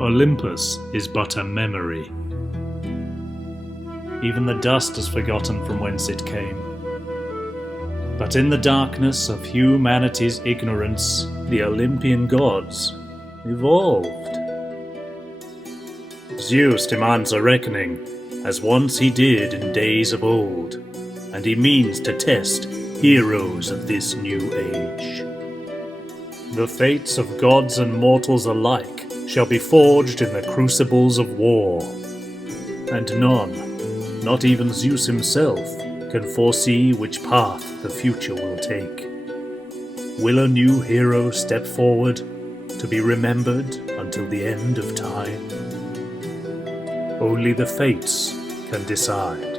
Olympus is but a memory. Even the dust has forgotten from whence it came. But in the darkness of humanity's ignorance, the Olympian gods evolved. Zeus demands a reckoning, as once he did in days of old, and he means to test heroes of this new age. The fates of gods and mortals alike shall be forged in the crucibles of war, and none, not even Zeus himself, can foresee which path the future will take. Will a new hero step forward to be remembered until the end of time? Only the fates can decide.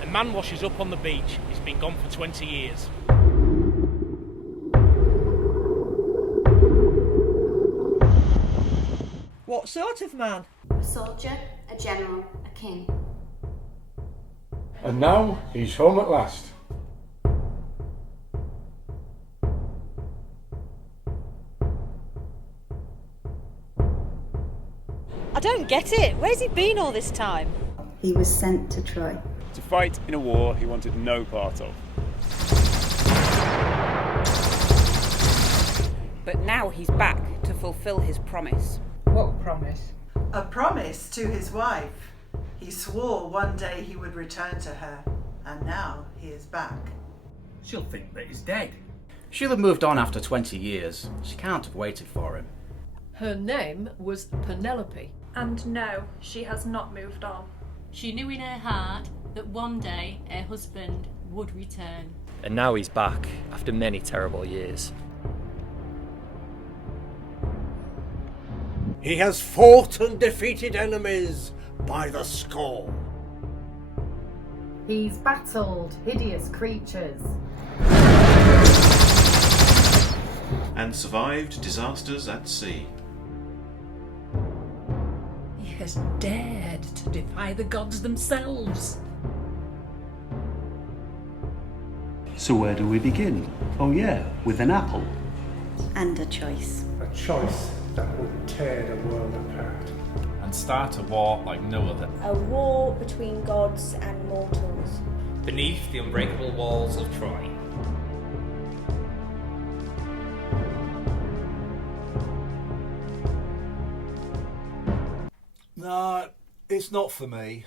A man washes up on the beach. He's been gone for 20 years. What sort of man? A soldier, a general, a king. And now he's home at last. I don't get it. Where's he been all this time? He was sent to Troy. To fight in a war he wanted no part of. But now he's back to fulfill his promise. What promise? A promise to his wife. He swore one day he would return to her, and now he is back. She'll think that he's dead. She'll have moved on after 20 years. She can't have waited for him. Her name was Penelope. And no, she has not moved on. She knew in her heart that one day her husband would return. And now he's back after many terrible years. He has fought and defeated enemies by the score. He's battled hideous creatures. And survived disasters at sea. He has dared to defy the gods themselves. So where do we begin? Oh yeah, with an apple. And a choice. A choice that would tear the world apart. And start a war like no other. A war between gods and mortals. Beneath the unbreakable walls of Troy. It's not for me.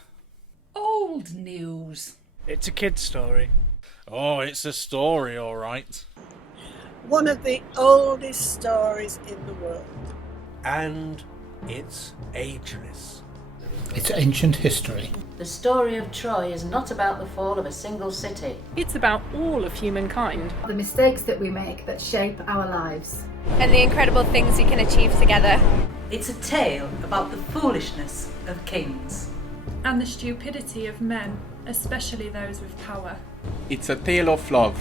Old news. It's a kid's story. Oh, it's a story, all right. One of the oldest stories in the world. And it's ageless. It's ancient history. The story of Troy is not about the fall of a single city. It's about all of humankind. The mistakes that we make that shape our lives. And the incredible things we can achieve together. It's a tale about the foolishness of kings. And the stupidity of men, especially those with power. It's a tale of love.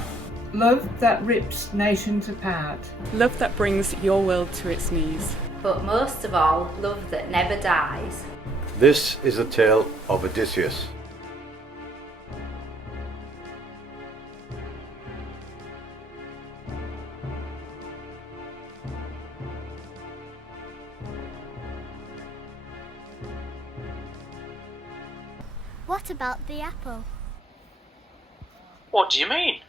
Love that rips nations apart. Love that brings your world to its knees. But most of all, love that never dies. This is a tale of Odysseus. What about the apple? What do you mean?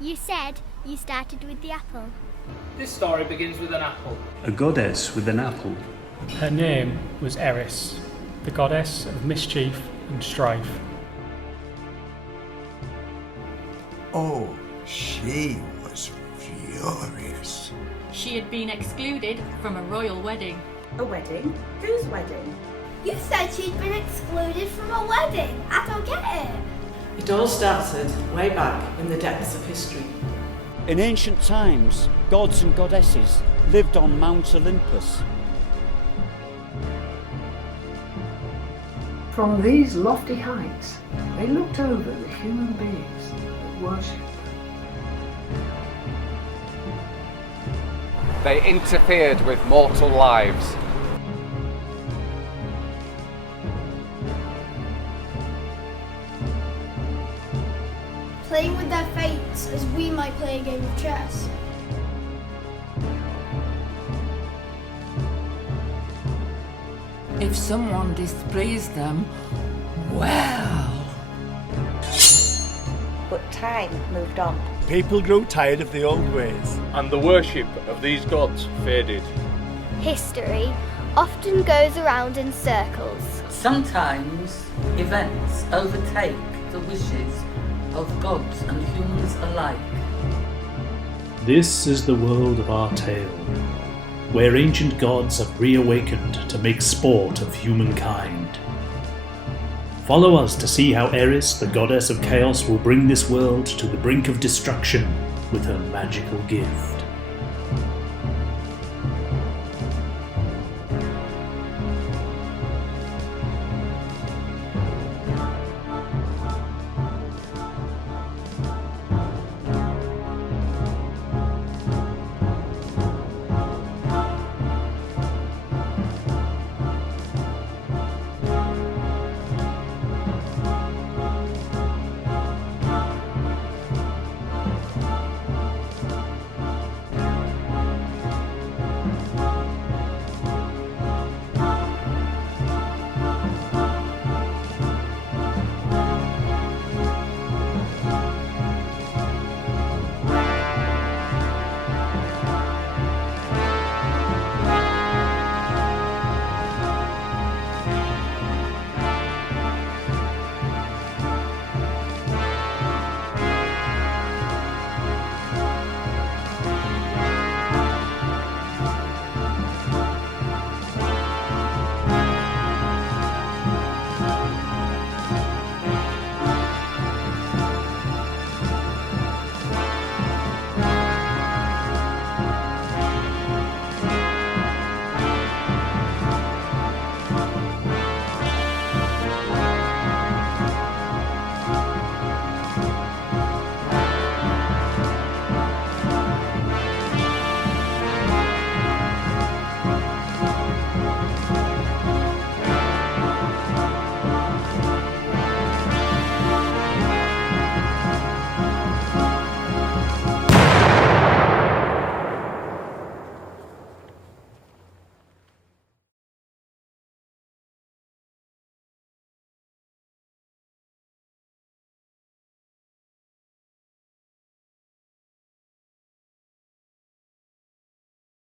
You said you started with the apple. This story begins with an apple. A goddess with an apple. Her name was Eris, the goddess of mischief and strife. Oh, she was furious. She had been excluded from a royal wedding. A wedding? Whose wedding? You said she'd been excluded from a wedding. I don't get it. It all started way back in the depths of history. In ancient times, gods and goddesses lived on Mount Olympus. From these lofty heights, they looked over the human beings that worship. They interfered with mortal lives. Playing with their fates as we might play a game of chess. If someone displeased them, well. But time moved on. People grew tired of the old ways. And the worship of these gods faded. History often goes around in circles. Sometimes events overtake the wishes of gods and humans alike. This is the world of our tale, where ancient gods have reawakened to make sport of humankind. Follow us to see how Eris, the goddess of chaos, will bring this world to the brink of destruction with her magical gift.